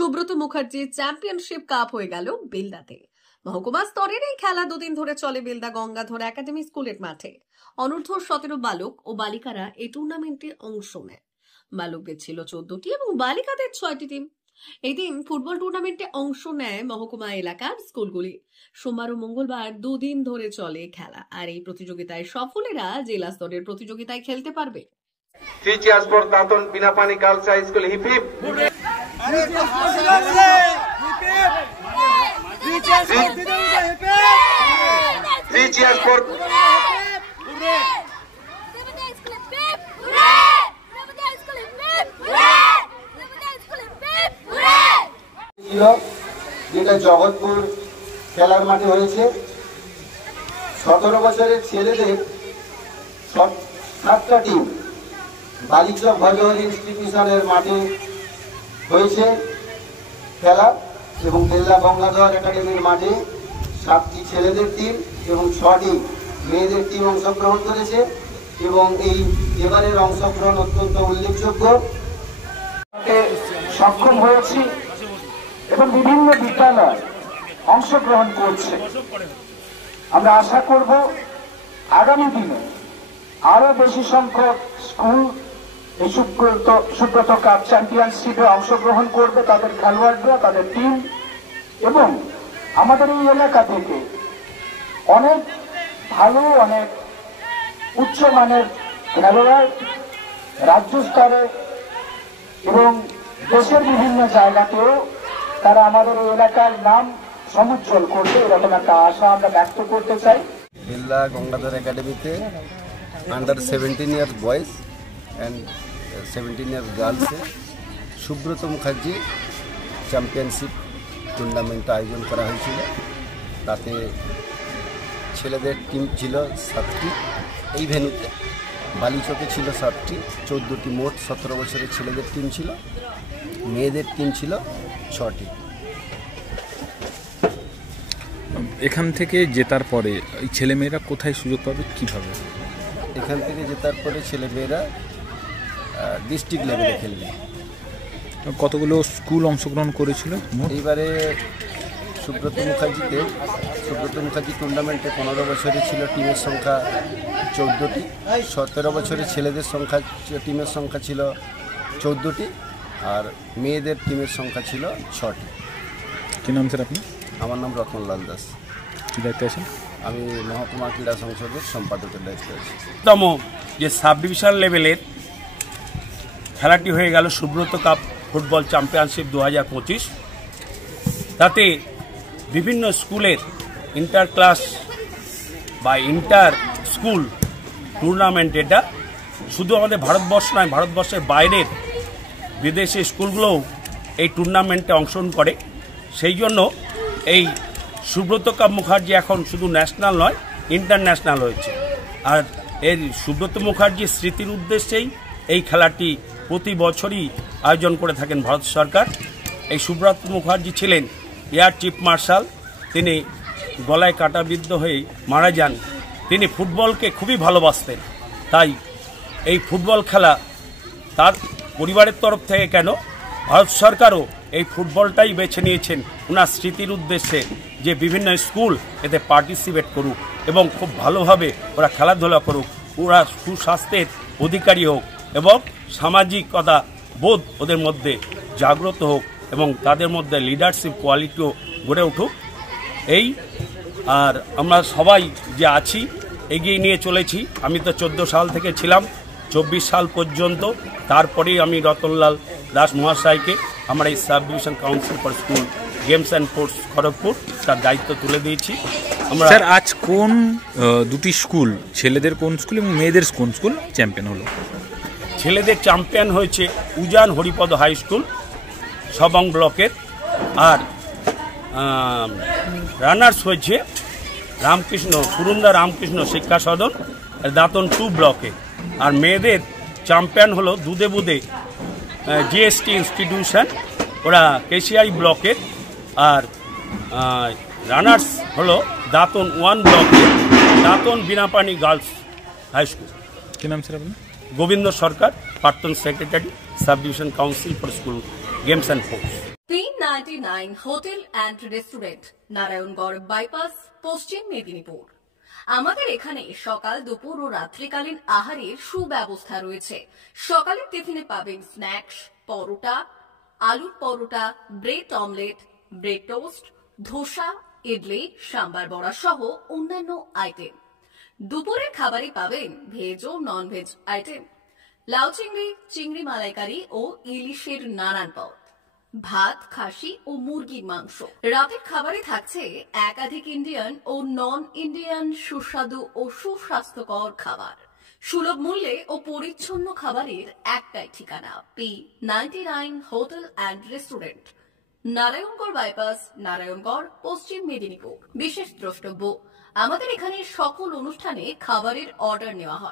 Subrata Mukherjee championship cup হয়ে গেল বেলদাতে। মহকুমা স্তরের এই খেলা দুদিন ধরে চলে বেলদা গঙ্গাধর একাডেমি স্কুলের মাঠে। অনূর্ধ্ব 17 বালক ও বালিকারা এই টুর্নামেন্টে অংশ নেয়। বালকদের ছিল 14টি এবং বালিকাদের 6টি টিম। এই দিন ফুটবল টুর্নামেন্টে অংশ নেয় মহকুমা এলাকার স্কুলগুলি। সোমবার ও মঙ্গলবার দুদিন ধরে চলে খেলা। আর এই প্রতিযোগিতায় সফলেরা জেলা স্তরের প্রতিযোগিতায় খেলতে পারবে। Dantan Binapani girls high school hip hip. যেটা জগৎপুর খেলার মাঠে হয়েছে। 17 বছরের ছেলেদের 7টা টিম বালিকা ভজহরি ইনস্টিটিউশনের মাঠে হয়েছে খেলা এবং বেলদা গঙ্গাধর একাডেমির মাঠে 7টি ছেলেদের টিম এবং 6টি মেয়েদের টিম অংশগ্রহণ করেছে এবং এই এবারের অংশগ্রহণ অত্যন্ত উল্লেখযোগ্য। সক্ষম হয়েছি এবং বিভিন্ন বিদ্যালয় অংশগ্রহণ করছে। আমরা আশা করব আগামী দিনে আরো বেশি সংখ্যক স্কুল এই সুব্রত কাপ চ্যাম্পিয়নশিপে অংশগ্রহণ করবে, তাদের খেলোয়াড়রা, তাদের টিম। এবং আমাদের এই এলাকা থেকে অনেক ভালো, অনেক উচ্চমানের খেলোয়াড় রাজ্য স্তরে এবং দেশের বিভিন্ন জায়গাতেও তারা আমাদের এই এলাকার নাম সমুজ্জ্বল করবে, এরকম একটা আশা আমরা ব্যক্ত করতে চাই। বেলদা গঙ্গাধর একাডেমিতে under 17 years boys and 17 years গার্লসে সুব্রত মুখার্জি চ্যাম্পিয়নশিপ টুর্নামেন্ট আয়োজন করা হয়েছিল। তাতে ছেলেদের টিম ছিল 7টি এই ভেন্যুতে, বালিচকে ছিল 7টি, 14টি, মোট 17 বছরের ছেলেদের টিম ছিল, মেয়েদের টিম ছিল 6টি। এখান থেকে জেতার পরে এই ছেলেমেয়েরা কোথায় সুযোগ পাবে, কীভাবে? এখান থেকে জেতার পরে ছেলেমেয়েরা ডিস্ট্রিক্ট লেভেলে খেলবে। কতগুলো স্কুল অংশগ্রহণ করেছিল এইবারে? সুব্রত মুখার্জি টুর্নামেন্টে 15 বছরে ছিল টিমের সংখ্যা 14টি, 17 বছরের ছেলেদের সংখ্যা টিমের সংখ্যা ছিল 14টি আর মেয়েদের টিমের সংখ্যা ছিল 6টি। কী নাম স্যার আপনি? আমার নাম রতনলাল দাস। কী দায়িত্বে আছেন? আমি মহকুমা ক্রীড়া সংসদের সম্পাদকের দায়িত্বে আছি। তম যে সাব ডিভিশন লেভেলের খেলাটি হয়ে গেল সুব্রত কাপ ফুটবল চ্যাম্পিয়নশিপ 2025। তাতে বিভিন্ন স্কুলের ইন্টার ক্লাস বা ইন্টার স্কুল টুর্নামেন্ট। এটা শুধু আমাদের ভারতবর্ষ নয়, ভারতবর্ষের বাইরের বিদেশি স্কুলগুলোও এই টুর্নামেন্টে অংশগ্রহণ করে। সেই জন্য এই সুব্রত কাপ মুখার্জি এখন শুধু ন্যাশনাল নয়, ইন্টারন্যাশনাল হয়েছে। আর এই সুব্রত মুখার্জির স্মৃতির উদ্দেশ্যেই এই খেলাটি প্রতি বছরই আয়োজন করে থাকেন ভারত সরকার। এই সুব্রত মুখার্জি ছিলেন এয়ার চিফ মার্শাল। তিনি গলায় কাঁটাবিদ্ধ হয়ে মারা যান। তিনি ফুটবলকে খুবই ভালোবাসতেন, তাই এই ফুটবল খেলা তার পরিবারের তরফ থেকে কেন, ভারত সরকারও এই ফুটবলটাই বেছে নিয়েছেন ওনার স্মৃতির উদ্দেশ্যে, যে বিভিন্ন স্কুল এতে পার্টিসিপেট করুক এবং খুব ভালোভাবে ওরা খেলাধুলা করুক, ওরা সুস্বাস্থ্যের অধিকারী হোক এবং সামাজিকতা বোধ ওদের মধ্যে জাগ্রত হোক এবং তাদের মধ্যে লিডারশিপ কোয়ালিটিও গড়ে উঠুক। এই আর আমরা সবাই যে আছি এগিয়ে নিয়ে চলেছি। আমি তো 14 সাল থেকে ছিলাম 24 সাল পর্যন্ত। তারপরেই আমি রতনলাল দাস মহাশয়কে আমরা এই sub division council for school games and sports Kharagpur তার দায়িত্ব তুলে দিয়েছি। আমরা স্যার আজ কোন দুটি স্কুল, ছেলেদের কোন স্কুল এবং মেয়েদের কোন স্কুল চ্যাম্পিয়ন হলো? ছেলেদের চ্যাম্পিয়ন হয়েছে উজান হরিপদ হাই স্কুল সবং ব্লকের, আর রানার্স হয়েছে সুরুন্দা রামকৃষ্ণ শিক্ষা সদন দাঁতন 2 ব্লকে। আর মেয়েদের চ্যাম্পিয়ন হলো দুধে জিএসটি ইনস্টিটিউশন, ওরা কেশিয়ারি ব্লকের। আর রানার্স হলো দাঁতন 1 ব্লকের Dantan Binapani girls high school. কি নাম স্যার আপনার? গোবিন্দ সরকার, প্রাক্তন secretary, sub division council for school games and sports. P99 hotel and restaurant, Narayangarh bypass, Paschim Medinipur. আমাদের এখানে সকাল, দুপুর ও রাত্রিকালীন আহারের সুব্যবস্থা রয়েছে। সকালের টিফিনে পাবেন স্ন্যাক্স, পরোটা, আলুর paratha, bread omelette, bread toast, dosa, idli, sambar vada সহ অন্যান্য আইটেম। দুপুরের খাবারে পাবেন ভেজ ও নন ভেজ আইটেম, লাউ চিংড়ি, চিংড়ি মালাইকারি ও ইলিশের নানান পদ, ভাত, খাসি ও মুরগির মাংস। রাতের খাবারে থাকছে একাধিক ইন্ডিয়ান ও নন ইন্ডিয়ান সুস্বাদু ও সুস্বাস্থ্যকর খাবার। সুলভ মূল্যে ও পরিচ্ছন্ন খাবারের একটাই ঠিকানা, P99 hotel and restaurant, Narayangarh bypass, Narayangarh, পশ্চিম মেদিনীপুর। বিশেষ দ্রষ্টব্য, আমাদের এখানে সকল অনুষ্ঠানে খাবারের অর্ডার নেওয়া হয়।